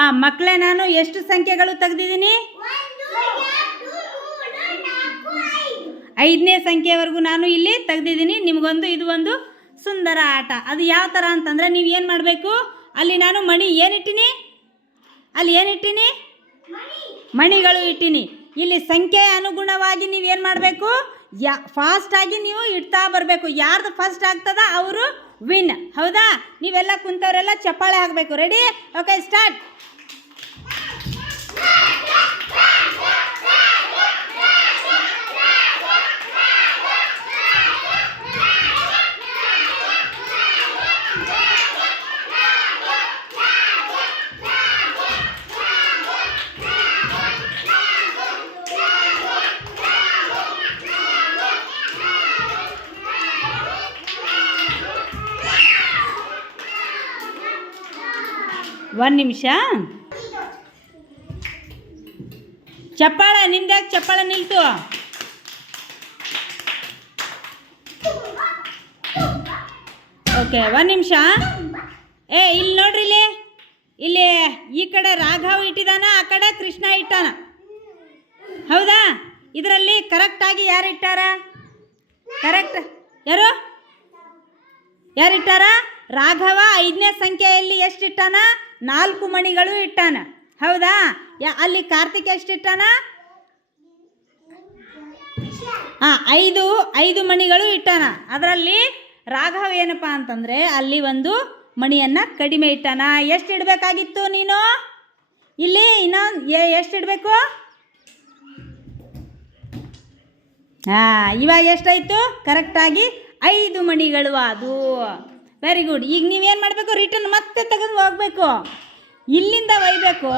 ಆ ಮಕ್ಕಳೇ ನಾನು ಎಷ್ಟು ಸಂಖ್ಯೆಗಳು ತೆಗೆದಿದ್ದೀನಿ? ಐದನೇ ಸಂಖ್ಯೆವರೆಗೂ ನಾನು ಇಲ್ಲಿ ತೆಗೆದಿದ್ದೀನಿ. ನಿಮಗೊಂದು ಇದು ಒಂದು ಸುಂದರ ಆಟ. ಅದು ಯಾವ ಥರ ಅಂತಂದರೆ ನೀವು ಏನು ಮಾಡಬೇಕು? ಅಲ್ಲಿ ನಾನು ಮಣಿ ಏನಿಟ್ಟಿನಿ? ಅಲ್ಲಿ ಏನಿಟ್ಟಿನಿ? ಮಣಿಗಳು ಇಟ್ಟಿನಿ. ಇಲ್ಲಿ ಸಂಖ್ಯೆ ಅನುಗುಣವಾಗಿ ನೀವು ಏನು ಮಾಡಬೇಕು? ಯಾ ಫಾಸ್ಟಾಗಿ ನೀವು ಇಡ್ತಾ ಬರಬೇಕು. ಯಾರ್ದು ಫಸ್ಟ್ ಆಗ್ತದ? ಅವರು ವಿನ್ ಹೌದಾ? ನೀವೆಲ್ಲ ಕುಂತವರೆಲ್ಲ ಚಪ್ಪಾಳೆ ಹಾಕಬೇಕು. ರೆಡಿ ಓಕೆ ಸ್ಟಾರ್ಟ್ ಒಂದು ನಿಮಿಷ. ಚಪ್ಪಾಳ ನಿಂದ್ಯಾಕೆ ಚಪ್ಪಾಳ ನಿಲ್ತು. ಓಕೆ ಒಂದು ನಿಮಿಷ. ಏ ಇಲ್ಲಿ ನೋಡ್ರಿ ಇಲ್ಲಿ. ಇಲ್ಲಿ ಈ ಕಡೆ ರಾಘವ್ ಇಟ್ಟಿದಾನ, ಆ ಕಡೆ ಕೃಷ್ಣ ಇಟ್ಟಾನ. ಹೌದಾ? ಇದರಲ್ಲಿ ಕರೆಕ್ಟಾಗಿ ಯಾರು ಇಟ್ಟಾರ? ಕರೆಕ್ಟ್ ಯಾರು? ಯಾರಿಟ್ಟಾರ ರಾಘವ ಐದನೇ ಸಂಖ್ಯೆಯಲ್ಲಿ ಎಷ್ಟು ಇಟ್ಟಾನ? ನಾಲ್ಕು ಮಣಿಗಳು ಇಟ್ಟಾನ. ಹೌದಾ? ಯಾ, ಅಲ್ಲಿ ಕಾರ್ತಿಕ್ ಎಷ್ಟು ಇಟ್ಟಾನ? ಹಾಂ ಐದು ಐದು ಮಣಿಗಳು ಇಟ್ಟಾನ. ಅದರಲ್ಲಿ ರಾಘವ್ ಏನಪ್ಪ ಅಂತಂದರೆ ಅಲ್ಲಿ ಒಂದು ಮಣಿಯನ್ನು ಕಡಿಮೆ ಇಟ್ಟಾನ. ಎಷ್ಟು ಇಡಬೇಕಾಗಿತ್ತು ನೀನು? ಇಲ್ಲಿ ಇನ್ನೊಂದು ಎಷ್ಟು ಇಡಬೇಕು? ಹಾಂ ಇವಾಗ ಎಷ್ಟಾಯಿತು? ಕರೆಕ್ಟಾಗಿ ಐದು ಮಣಿಗಳು ಅದು ವೆರಿ ಗುಡ್ ಈಗ ನೀವೇನು ಮಾಡಬೇಕು? ರಿಟರ್ನ್ ಮತ್ತೆ ತೆಗೆದು ಹೋಗಬೇಕು. ಇಲ್ಲಿಂದ ಒಯ್ಬೇಕು.